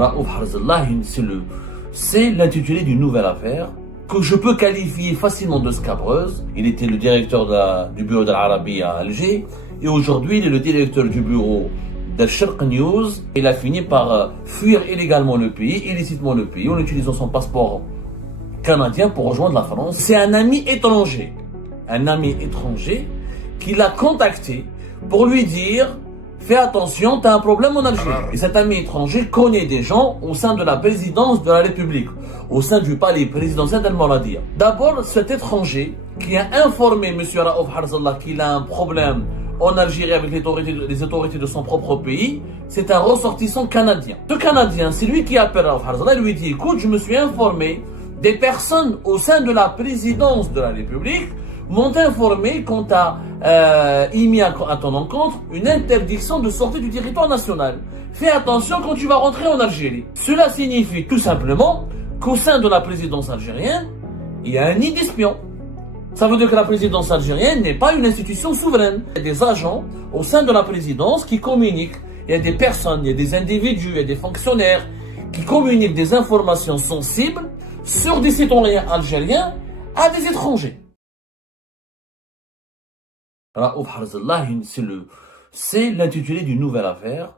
Raouf Harzallah, c'est l'intitulé d'une nouvelle affaire que je peux qualifier facilement de scabreuse. Il était le directeur du bureau de l'Arabie à Alger et aujourd'hui il est le directeur du bureau de Sharq News. Il a fini par fuir illégalement le pays, illicitement le pays, en utilisant son passeport canadien pour rejoindre la France. C'est un ami étranger qui l'a contacté pour lui dire: fais attention, tu as un problème en Algérie. Et cet ami étranger connaît des gens au sein de la présidence de la République, au sein du palais présidentiel d'Al-Mouradia. D'abord, cet étranger qui a informé M. Raouf Harzallah qu'il a un problème en Algérie avec les autorités de son propre pays, c'est un ressortissant canadien. Ce Canadien, c'est lui qui appelle Raouf Harzallah et lui dit: écoute, je me suis informé, des personnes au sein de la présidence de la République m'ont informé qu'on t'a émis à ton encontre une interdiction de sortie du territoire national. Fais attention quand tu vas rentrer en Algérie. Cela signifie tout simplement qu'au sein de la présidence algérienne, il y a un nid d'espions. Ça veut dire que la présidence algérienne n'est pas une institution souveraine. Il y a des agents au sein de la présidence qui communiquent. Il y a des personnes, il y a des individus, il y a des fonctionnaires qui communiquent des informations sensibles sur des citoyens algériens à des étrangers. Raouf Harzallah, c'est l'intitulé d'une nouvelle affaire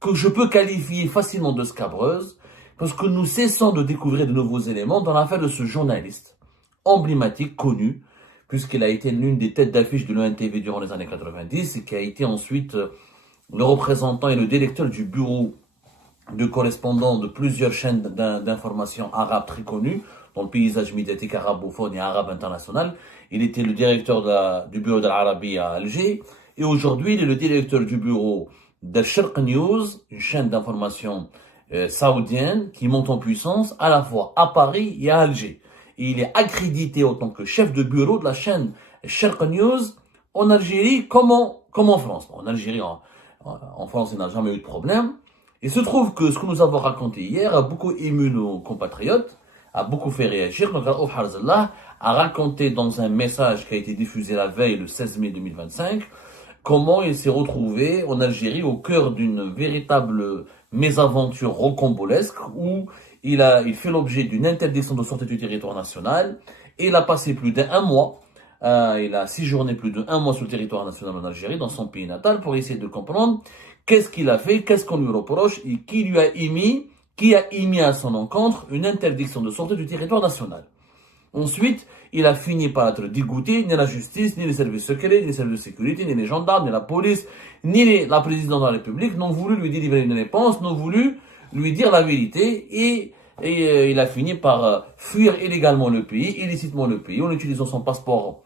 que je peux qualifier facilement de scabreuse parce que nous cessons de découvrir de nouveaux éléments dans l'affaire de ce journaliste emblématique, connu, puisqu'il a été l'une des têtes d'affiche de l'ONTV durant les années 90 et qui a été ensuite le représentant et le directeur du bureau de correspondant de plusieurs chaînes d'information arabes très connues dans le paysage médiatique arabophone et arabe international. Il était le directeur du bureau de l'Arabie à Alger et aujourd'hui il est le directeur du bureau de Sharq News, une chaîne d'information saoudienne qui monte en puissance à la fois à Paris et à Alger. Et il est accrédité en tant que chef de bureau de la chaîne Sharq News en Algérie comme en France. En Algérie, en France, il n'a jamais eu de problème. Il se trouve que ce que nous avons raconté hier a beaucoup ému nos compatriotes, a beaucoup fait réagir. Donc Raouf Harzallah a raconté dans un message qui a été diffusé la veille, le 16 mai 2025, comment il s'est retrouvé en Algérie au cœur d'une véritable mésaventure rocambolesque où il fait l'objet d'une interdiction de sortie du territoire national et il a passé plus d'1 mois, il a séjourné plus d'1 mois sur le territoire national en Algérie, dans son pays natal, pour essayer de comprendre qu'est-ce qu'il a fait, qu'est-ce qu'on lui reproche et qui a émis à son encontre une interdiction de sortie du territoire national. Ensuite, il a fini par être dégoûté. Ni la justice, ni les services secrets, ni les services de sécurité, ni les gendarmes, ni la police, ni la présidence de la République n'ont voulu lui délivrer une réponse, n'ont voulu lui dire la vérité et il a fini par fuir illégalement le pays, illicitement le pays, en utilisant son passeport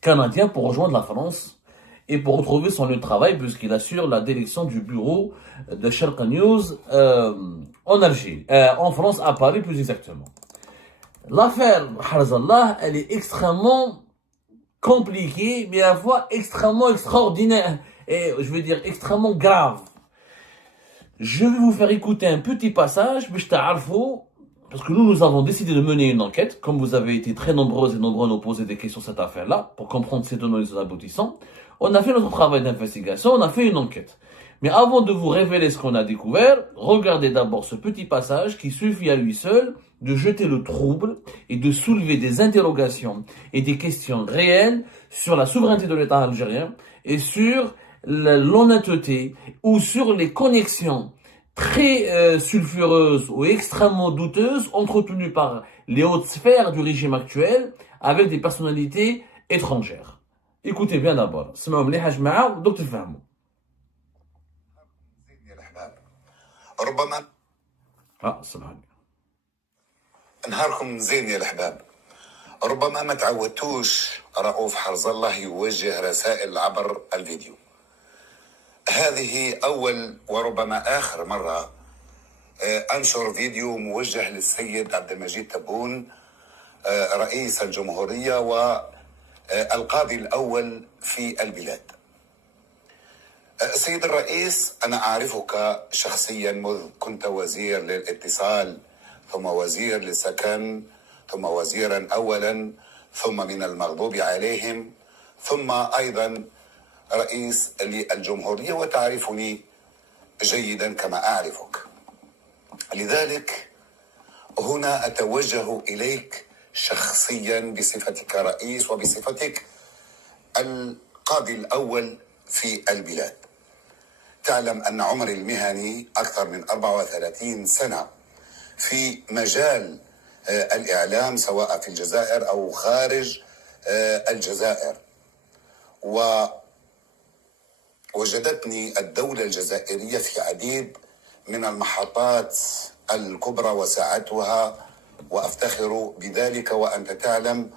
canadien pour rejoindre la France et pour retrouver son lieu de travail puisqu'il assure la direction du bureau de Sharq News en Algérie, en France, à Paris plus exactement. L'affaire Harzallah, elle est extrêmement compliquée, mais à la fois extrêmement extraordinaire et je veux dire extrêmement grave. Je vais vous faire écouter un petit passage, parce que nous avons décidé de mener une enquête, comme vous avez été très nombreuses et nombreux à nous poser des questions sur cette affaire-là, pour comprendre ses tenants et ses aboutissants. On a fait notre travail d'investigation, on a fait une enquête. Mais avant de vous révéler ce qu'on a découvert, regardez d'abord ce petit passage qui suffit à lui seul de jeter le trouble et de soulever des interrogations et des questions réelles sur la souveraineté de l'État algérien et sur l'honnêteté ou sur les connexions très sulfureuses ou extrêmement douteuses entretenues par les hautes sphères du régime actuel avec des personnalités étrangères. Écoutez bien d'abord. اسمعوا مليح يا جماعة ودوك تفهموا. ربما سامحني. نهاركم زين يا الأحباب. ربما ما تعودتوش رؤوف حرزالله يوجه رسائل عبر الفيديو. هذه أول وربما آخر مرة أنشر فيديو موجه للسيد عبد المجيد تبون رئيس الجمهورية والقاضي الأول في البلاد. سيد الرئيس، أنا أعرفك شخصيا منذ كنت وزير للاتصال ثم وزير للسكن ثم وزيرا أولا ثم من المغضوب عليهم ثم أيضا رئيس للجمهورية وتعرفني جيدا كما أعرفك. لذلك هنا أتوجه إليك شخصيا بصفتك رئيس وبصفتك القاضي الأول في البلاد. تعلم أن عمري المهني أكثر من 34 سنة في مجال الإعلام، سواء في الجزائر أو خارج الجزائر، ووجدتني الدولة الجزائرية في عديد من المحطات الكبرى وساعدتها، وأفتخر بذلك وأنت تعلم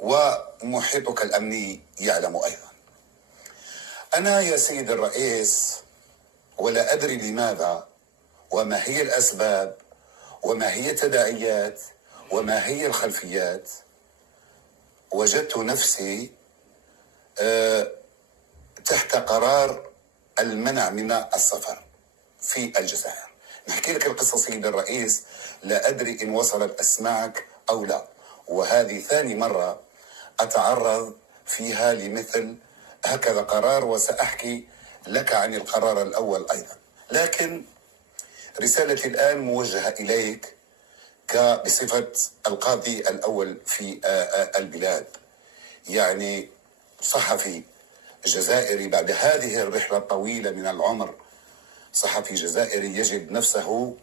ومحيطك الأمني يعلم أيضا. أنا يا سيد الرئيس ولا أدري لماذا وما هي الأسباب وما هي التداعيات وما هي الخلفيات، وجدت نفسي تحت قرار المنع من السفر في الجزائر. نحكي لك القصة سيد الرئيس، لا أدري إن وصلت أسمعك أو لا، وهذه ثاني مرة أتعرض فيها لمثل هكذا قرار، وسأحكي لك عن القرار الأول أيضا. لكن رسالتي الآن موجهة إليك بصفة القاضي الأول في البلاد، يعني صحفي جزائري بعد هذه الرحلة الطويلة من العمر. صحفي جزائري يجد نفسه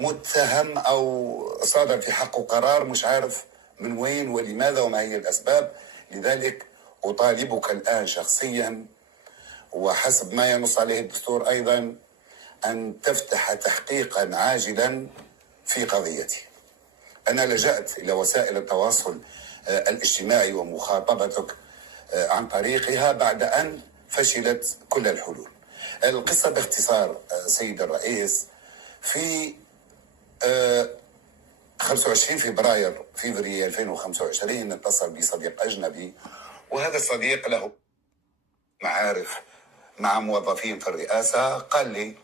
متهم أو صادر في حقه قرار مش عارف من وين ولماذا وما هي الأسباب. لذلك أطالبك الآن شخصيا وحسب ما ينص عليه الدستور أيضا أن تفتح تحقيقا عاجلا في قضيتي. أنا لجأت إلى وسائل التواصل الاجتماعي ومخاطبتك عن طريقها بعد أن فشلت كل الحلول. القصة باختصار سيد الرئيس، في 25 فبراير 2025 اتصل بي صديق أجنبي، وهذا الصديق له معارف مع موظفين في الرئاسة. قال لي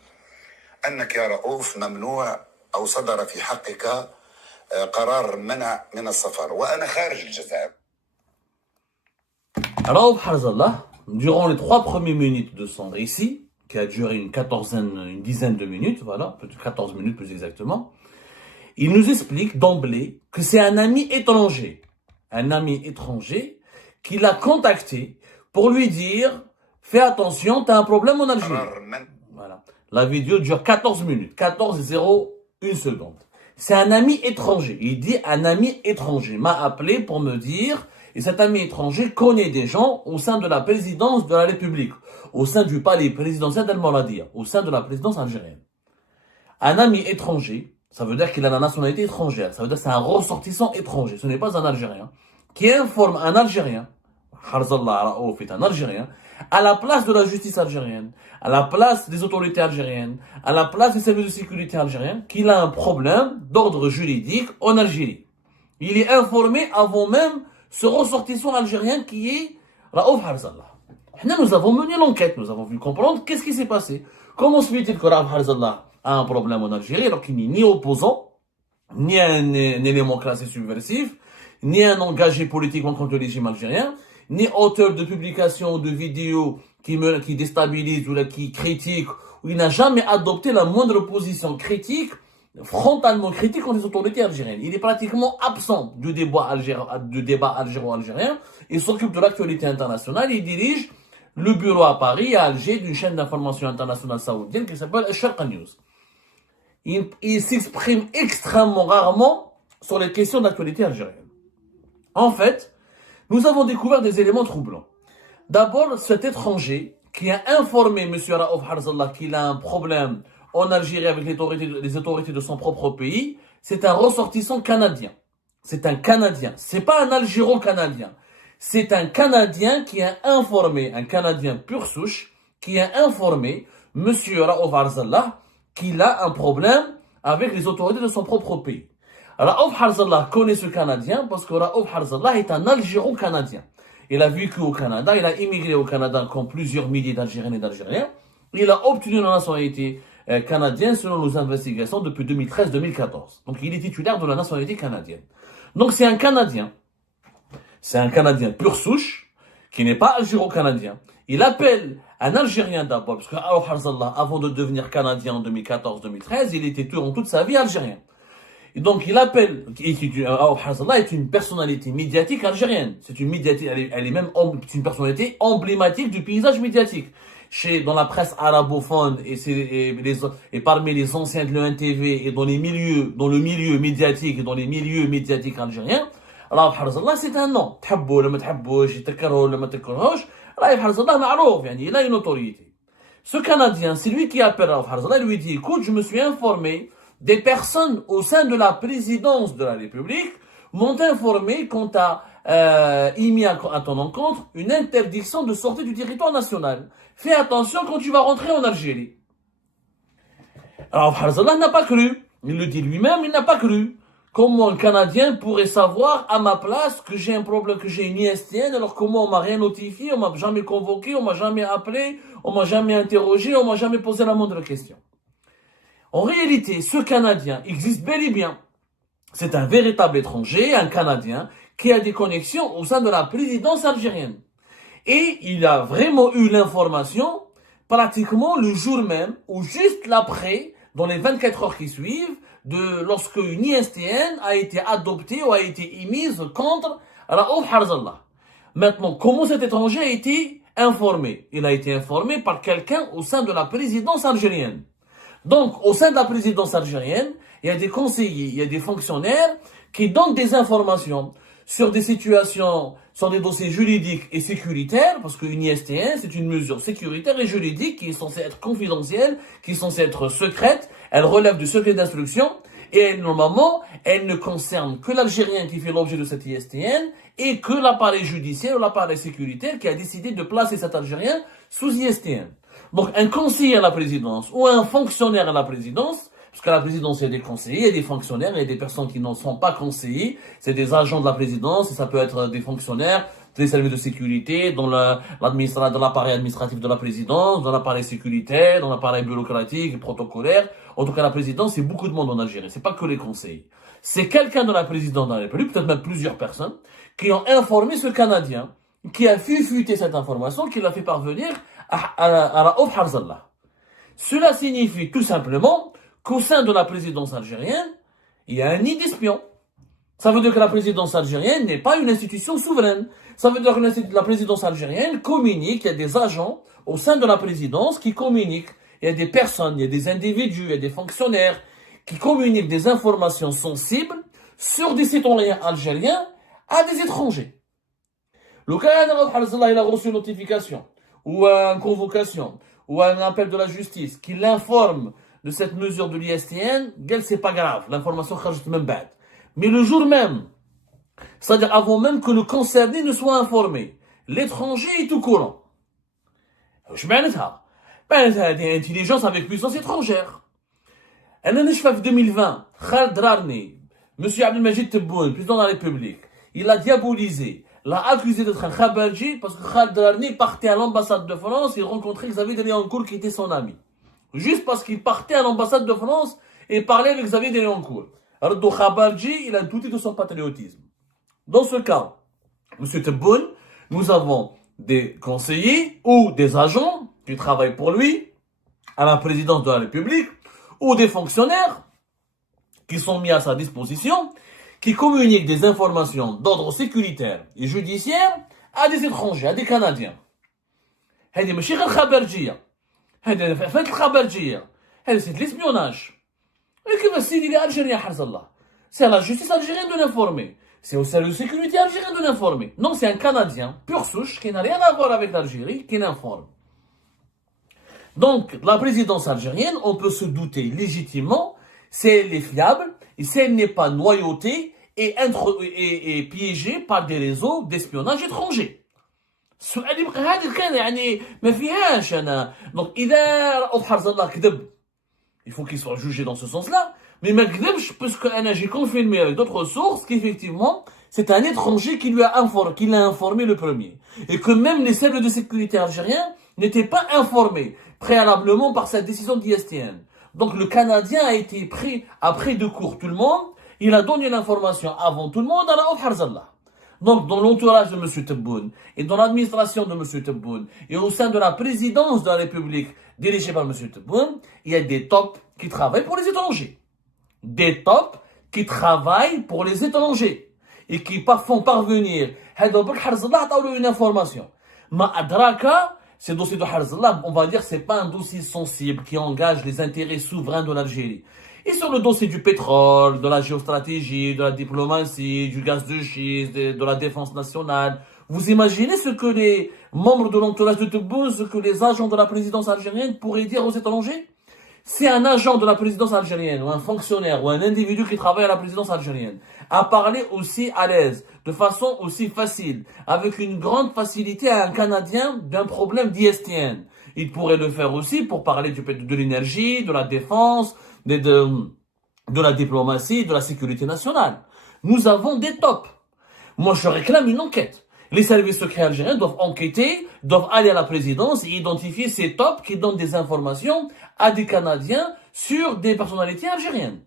أنك يا رؤوف ممنوع أو صدر في حقك قرار منع من السفر وأنا خارج الجزائر. Raouf Harzallah, durant les 3 premières minutes de son récit, qui a duré une dizaine de minutes, voilà, peut-être 14 minutes plus exactement, il nous explique d'emblée que c'est un ami étranger qui l'a contacté pour lui dire « Fais attention, tu as un problème en Algérie ». Voilà. La vidéo dure 14 minutes, 14:01 seconde. C'est un ami étranger. Il dit un ami étranger m'a appelé pour me dire, et cet ami étranger connaît des gens au sein de la présidence de la République, au sein du palais présidentiel d'Al-Mouradia, au sein de la présidence algérienne. Un ami étranger, ça veut dire qu'il a la nationalité étrangère, ça veut dire que c'est un ressortissant étranger, ce n'est pas un Algérien, qui informe un Algérien, Harzallah Raouf est un Algérien, à la place de la justice algérienne, à la place des autorités algériennes, à la place des services de sécurité algériens, qu'il a un problème d'ordre juridique en Algérie. Il est informé avant même ce ressortissant algérien qui est Raouf Harzallah. Nous avons mené l'enquête, nous avons vu comprendre qu'est-ce qui s'est passé. Comment se fait-il que Raouf Harzallah a un problème en Algérie alors qu'il n'est ni opposant, ni un élément classé subversif, ni un engagé politiquement contre le régime algérien, ni auteur de publications, de vidéos qui déstabilisent ou qui critiquent, où il n'a jamais adopté la moindre position critique, frontalement critique contre les autorités algériennes. Il est pratiquement absent du débat algéro-algérien. Il s'occupe de l'actualité internationale. Il dirige le bureau à Paris, à Alger, d'une chaîne d'information internationale saoudienne qui s'appelle Sharqa News. Il s'exprime extrêmement rarement sur les questions d'actualité algérienne. En fait, nous avons découvert des éléments troublants. D'abord, cet étranger qui a informé M. Raouf Harzallah qu'il a un problème en Algérie avec les autorités de son propre pays, c'est un ressortissant canadien. C'est un Canadien. C'est pas un Algéro-Canadien. C'est un Canadien qui a informé, un Canadien pur souche, qui a informé M. Raouf Harzallah qu'il a un problème avec les autorités de son propre pays. Raouf Harzallah connaît ce Canadien parce que Raouf Harzallah est un Algéro-Canadien. Il a vécu au Canada, il a immigré au Canada comme plusieurs milliers d'Algériens et d'Algériens. Il a obtenu la nationalité canadienne selon nos investigations depuis 2013-2014. Donc il est titulaire de la nationalité canadienne. Donc c'est un Canadien pur souche, qui n'est pas algéro-canadien. Il appelle Un Algérien d'abord, parce que Aouf Harzallah, avant de devenir Canadien en 2014-2013, il était toute sa vie Algérien. Et donc il appelle, Aouf Harzallah est une personnalité médiatique algérienne. C'est une médiatique, elle est même une personnalité emblématique du paysage médiatique. Dans la presse arabophone et parmi les anciens de l'ENTV et dans le milieu médiatique et dans les milieux médiatiques algériens, Raouf Harzallah c'est un nom. تحبه ولا ما تحبوش يتكرهه ولا ما تكرهوش Raouf Harzallah معروف يعني il a une autorité. Ce Canadien, c'est lui qui appelle Raouf Harzallah et lui dit écoute, je me suis informé des personnes au sein de la présidence de la République m'ont informé qu'on t'a émis à ton encontre une interdiction de sortie du territoire national. Fais attention quand tu vas rentrer en Algérie. Alors Harzallah n'a pas cru. Il le dit lui-même, il n'a pas cru. Comment un Canadien pourrait savoir à ma place que j'ai un problème, que j'ai une ISTN, alors comment on m'a rien notifié, on m'a jamais convoqué, on m'a jamais appelé, on m'a jamais interrogé, on m'a jamais posé la moindre question. En réalité, ce Canadien existe bel et bien. C'est un véritable étranger, un Canadien, qui a des connexions au sein de la présidence algérienne. Et il a vraiment eu l'information pratiquement le jour même ou juste l'après, dans les 24 heures qui suivent, lorsque une ISTN a été adoptée ou a été émise contre Raouf Harzallah. Maintenant, comment cet étranger a été informé? Il a été informé par quelqu'un au sein de la présidence algérienne. Donc, au sein de la présidence algérienne, il y a des conseillers, il y a des fonctionnaires qui donnent des informations sur des situations, sur des dossiers juridiques et sécuritaires, parce qu'une ISTN, c'est une mesure sécuritaire et juridique qui est censée être confidentielle, qui est censée être secrète, elle relève du secret d'instruction, et normalement, elle ne concerne que l'Algérien qui fait l'objet de cette ISTN, et que l'appareil judiciaire ou l'appareil sécuritaire qui a décidé de placer cet Algérien sous ISTN. Donc, un conseiller à la présidence, ou un fonctionnaire à la présidence, parce qu'à la présidence, il y a des conseillers, il y a des fonctionnaires, il y a des personnes qui n'en sont pas conseillers. C'est des agents de la présidence, et ça peut être des fonctionnaires, des services de sécurité, dans l'appareil administratif de la présidence, dans l'appareil sécuritaire, dans l'appareil bureaucratique et protocolaire. En tout cas, la présidence, c'est beaucoup de monde en Algérie. C'est pas que les conseillers. C'est quelqu'un de la présidence de la République, peut-être même plusieurs personnes, qui ont informé ce Canadien, qui a fuité cette information, qui l'a fait parvenir à Raouf Harzallah. Cela signifie tout simplement qu'au sein de la présidence algérienne, il y a un nid d'espions. Ça veut dire que la présidence algérienne n'est pas une institution souveraine. Ça veut dire que la présidence algérienne communique, il y a des agents au sein de la présidence qui communiquent. Il y a des personnes, il y a des individus, il y a des fonctionnaires qui communiquent des informations sensibles sur des citoyens algériens à des étrangers. Le Canada il a reçu une notification, ou une convocation, ou un appel de la justice qui l'informe de cette mesure de l'ISTN, c'est pas grave, l'information kharjat même bad. Mais le jour même, c'est-à-dire avant même que le concerné ne soit informé, l'étranger est au courant. Je معناتها دي intelligence avec puissance étrangère. أنا نشفى في 2020 Khaled Rarni, Monsieur Abdelmajid Tebboune, président de la République, il a diabolisé, l'a accusé d'être un khabarji parce que Khaled Rarni partait à l'ambassade de France et rencontrait Xavier Deleoncourt qui était son ami. Juste parce qu'il partait à l'ambassade de France et parlait avec Xavier Deleoncourt. Ardo Khabarji, il a douté de son patriotisme. Dans ce cas, M. Tebboune, nous avons des conseillers ou des agents qui travaillent pour lui à la présidence de la République ou des fonctionnaires qui sont mis à sa disposition qui communiquent des informations d'ordre sécuritaire et judiciaire à des étrangers, à des Canadiens. هذه ماشي غير خبرجية. هذا فات الخبرجية. هذا c'est de l'espionnage. Et que va se dire l'Algérien Harzallah? C'est à la justice algérienne de l'informer. C'est au service de sécurité algérien de l'informer. Non, c'est un Canadien, pur souche, qui n'a rien à voir avec l'Algérie, qui l'informe. Donc, la présidence algérienne, on peut se douter légitimement si elle est fiable et si elle n'est pas noyautée et piégée par des réseaux d'espionnage étrangers. السؤال يبقى هذا كان يعني ما فيهاش انا دونك اذا رؤوف حرزالله كذب il faut qu'il soit jugé dans ce sens-là mais ما كذبش parce que انا j'ai confirmé avec d'autres sources qu'effectivement c'est un étranger qui l'a informé le premier et que même les services de sécurité algériens n'étaient pas informés préalablement par cette décision d'ISTN. Donc le Canadien a été pris après de court tout le monde, il a donné l'information avant tout le monde à Raouf Harzallah. Donc, dans l'entourage de M. Tebboune, et dans l'administration de M. Tebboune, et au sein de la présidence de la République dirigée par M. Tebboune, il y a des tops qui travaillent pour les étrangers. Des tops qui travaillent pour les étrangers. Et qui font parvenir une information. Ma adraka, ce dossier de Harzallah, on va dire, c'est pas un dossier sensible qui engage les intérêts souverains de l'Algérie. Et sur le dossier du pétrole, de la géostratégie, de la diplomatie, du gaz de schiste, de la défense nationale, vous imaginez ce que les membres de l'entourage de Tebboune, ce que les agents de la présidence algérienne pourraient dire aux étrangers? Si un agent de la présidence algérienne, ou un fonctionnaire, ou un individu qui travaille à la présidence algérienne, a parlé aussi à l'aise, de façon aussi facile, avec une grande facilité à un Canadien d'un problème d'ISTN, il pourrait le faire aussi pour parler de l'énergie, de la défense, de la diplomatie, de la sécurité nationale. Nous avons des tops. Moi, je réclame une enquête. Les services secrets algériens doivent enquêter, doivent aller à la présidence et identifier ces tops qui donnent des informations à des Canadiens sur des personnalités algériennes.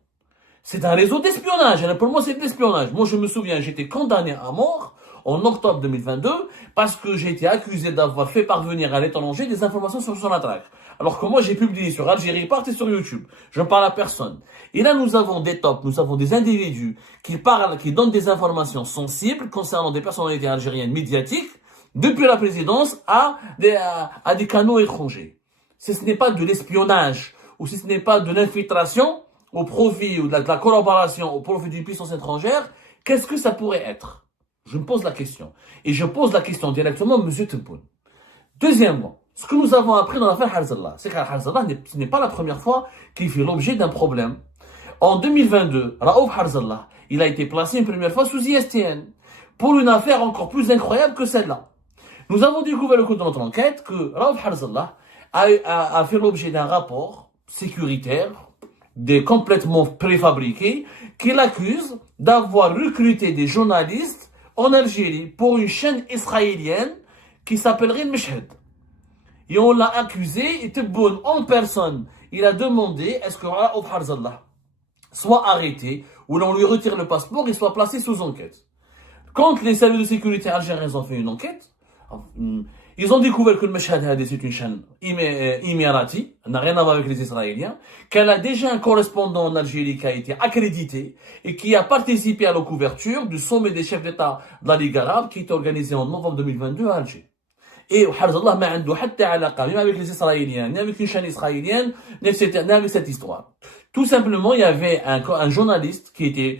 C'est un réseau d'espionnage. Pour moi, c'est de l'espionnage. Moi, je me souviens, j'étais condamné à mort en octobre 2022 parce que j'ai été accusé d'avoir fait parvenir à l'étranger des informations sur son attaque. Alors que moi, j'ai publié sur Algérie Part et sur YouTube. Je ne parle à personne. Et là, nous avons des tops, nous avons des individus qui parlent, qui donnent des informations sensibles concernant des personnalités algériennes médiatiques depuis la présidence à des canaux étrangers. Si ce n'est pas de l'espionnage ou si ce n'est pas de l'infiltration au profit ou de la collaboration au profit d'une puissance étrangère, qu'est-ce que ça pourrait être? Je me pose la question. Et je pose la question directement à M. Tebboune. Deuxièmement, ce que nous avons appris dans l'affaire Harzallah, c'est qu'Harzallah, ce n'est pas la première fois qu'il fait l'objet d'un problème. En 2022, Raouf Harzallah, il a été placé une première fois sous ISTN pour une affaire encore plus incroyable que celle-là. Nous avons découvert au cours de notre enquête que Raouf Harzallah a fait l'objet d'un rapport sécuritaire, complètement préfabriqué, qui l'accuse d'avoir recruté des journalistes en Algérie pour une chaîne israélienne qui s'appellerait Meshhed. Et on l'a accusé, et Tebboune en personne, il a demandé est-ce que Raouf Harzallah soit arrêté, ou l'on lui retire le passeport et soit placé sous enquête. Quand les services de sécurité algériens ont fait une enquête, ils ont découvert que le Meshhed c'est une chaîne émirati, n'a rien à voir avec les Israéliens, qu'elle a déjà un correspondant en Algérie qui a été accrédité et qui a participé à la couverture du sommet des chefs d'État de la Ligue arabe qui est organisé en novembre 2022 à Alger. Et Harzallah n'a rien ni avec les Israéliens, ni avec une chaîne israélienne, ni avec cette histoire. Tout simplement, il y avait un journaliste qui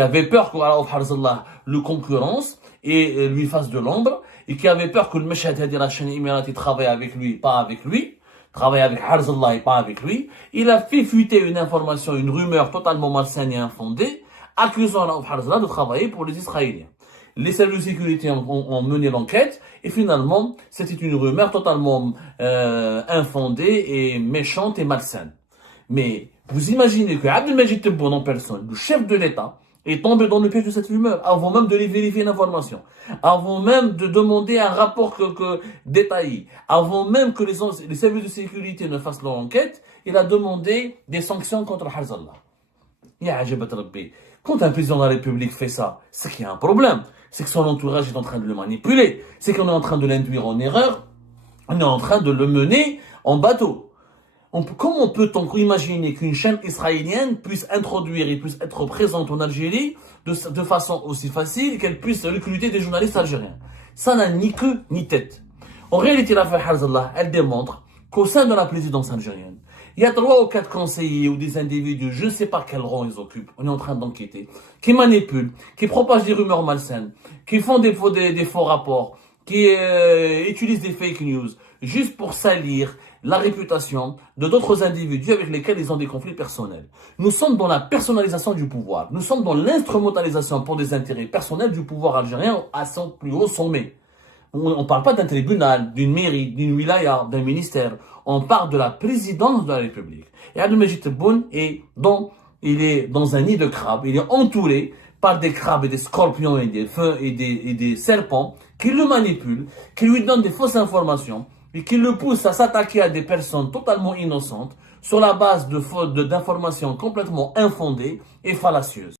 avait peur que Harzallah le concurrence et lui fasse de l'ombre, et qui avait peur que le Meshhed, la chaîne émirati, travaille avec lui, pas avec lui, travaille avec Harzallah et pas avec lui. Il a fait fuiter une information, une rumeur totalement malsaine et infondée, accusant Harzallah de travailler pour les Israéliens. Les services de sécurité ont mené l'enquête et finalement, c'était une rumeur totalement infondée et méchante et malsaine. Mais vous imaginez que Abdelmajid Tebboune en personne, le chef de l'État, est tombé dans le piège de cette rumeur avant même de vérifier l'information, avant même de demander un rapport détaillé, avant même que les services de sécurité ne fassent leur enquête, il a demandé des sanctions contre Harzallah. Quand un président de la République fait ça, c'est qu'il y a un problème. C'est que son entourage est en train de le manipuler. C'est qu'on est en train de l'induire en erreur. On est en train de le mener en bateau. Comment peut-on imaginer qu'une chaîne israélienne puisse introduire et puisse être présente en Algérie de façon aussi facile qu'elle puisse recruter des journalistes algériens? Ça n'a ni queue ni tête. En réalité, l'affaire Harzallah, elle démontre qu'au sein de la présidence algérienne, il y a 3 ou 4 conseillers ou des individus, je ne sais pas quel rang ils occupent, on est en train d'enquêter, qui manipulent, qui propagent des rumeurs malsaines, qui font des faux rapports, qui utilisent des fake news, juste pour salir la réputation de d'autres individus avec lesquels ils ont des conflits personnels. Nous sommes dans la personnalisation du pouvoir. Nous sommes dans l'instrumentalisation pour des intérêts personnels du pouvoir algérien à son plus haut sommet. On ne parle pas d'un tribunal, d'une mairie, d'une wilaya, d'un ministère. On parle de la présidence de la République. Et Abdelmajid Tebboune il est dans un nid de crabes. Il est entouré par des crabes et des scorpions et des feux et des serpents qui le manipulent, qui lui donnent des fausses informations et qui le poussent à s'attaquer à des personnes totalement innocentes sur la base d'informations complètement infondées et fallacieuses.